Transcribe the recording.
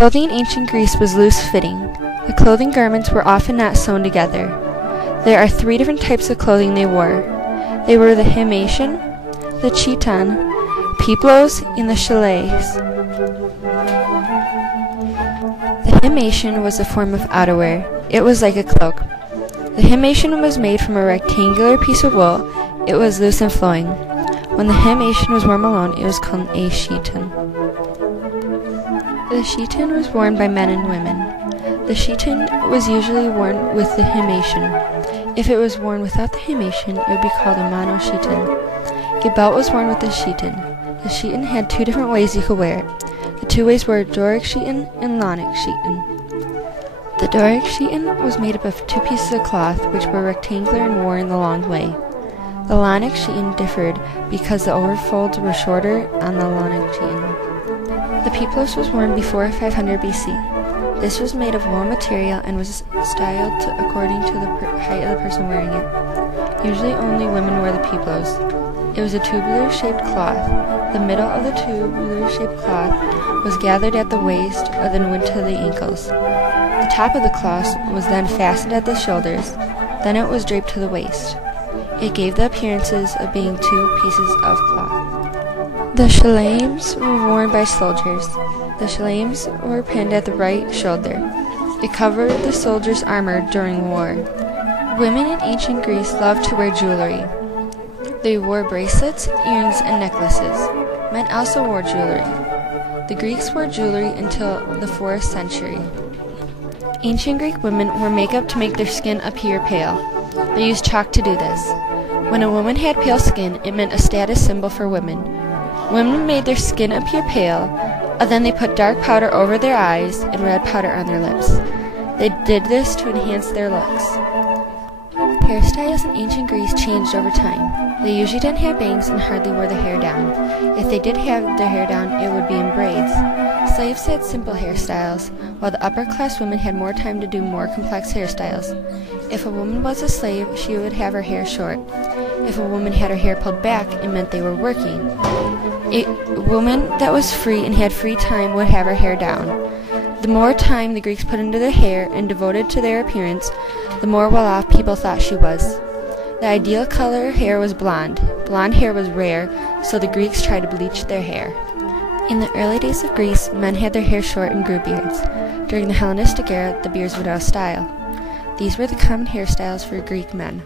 Clothing in ancient Greece was loose-fitting. The clothing garments were often not sewn together. There are three different types of clothing they wore. They were the himation, the chiton, peplos, and the chalaes. The himation was a form of outerwear. It was like a cloak. The himation was made from a rectangular piece of wool. It was loose and flowing. When the himation was worn alone, it was called a chiton. The chiton was worn by men and women. The chiton was usually worn with the himation. If it was worn without the himation, it would be called a monochiton. A belt was worn with the chiton. The chiton had two different ways you could wear it. The two ways were Doric chiton and Ionic chiton. The Doric chiton was made up of two pieces of cloth which were rectangular and worn the long way. The Ionic chiton differed because the overfolds were shorter on the Ionic chiton. The peplos was worn before 500 BC. This was made of wool material and was styled according to the height of the person wearing it. Usually only women wore the peplos. It was a tubular-shaped cloth. The middle of the tubular-shaped cloth was gathered at the waist and then went to the ankles. The top of the cloth was then fastened at the shoulders, then it was draped to the waist. It gave the appearances of being two pieces of cloth. The chalames were worn by soldiers. The chalames were pinned at the right shoulder. It covered the soldier's armor during war. Women in ancient Greece loved to wear jewelry. They wore bracelets, earrings, and necklaces. Men also wore jewelry. The Greeks wore jewelry until the 4th century. Ancient Greek women wore makeup to make their skin appear pale. They used chalk to do this. When a woman had pale skin, it meant a status symbol for women. Women made their skin appear pale, and then they put dark powder over their eyes and red powder on their lips. They did this to enhance their looks. Hairstyles in ancient Greece changed over time. They usually didn't have bangs and hardly wore their hair down. If they did have their hair down, it would be in braids. Slaves had simple hairstyles, while the upper-class women had more time to do more complex hairstyles. If a woman was a slave, she would have her hair short. If a woman had her hair pulled back, it meant they were working. A woman that was free and had free time would have her hair down. The more time the Greeks put into their hair and devoted to their appearance, the more well-off people thought she was. The ideal color of hair was blonde. Blonde hair was rare, so the Greeks tried to bleach their hair. In the early days of Greece, men had their hair short and grew beards. During the Hellenistic era, the beards were out of style. These were the common hairstyles for Greek men.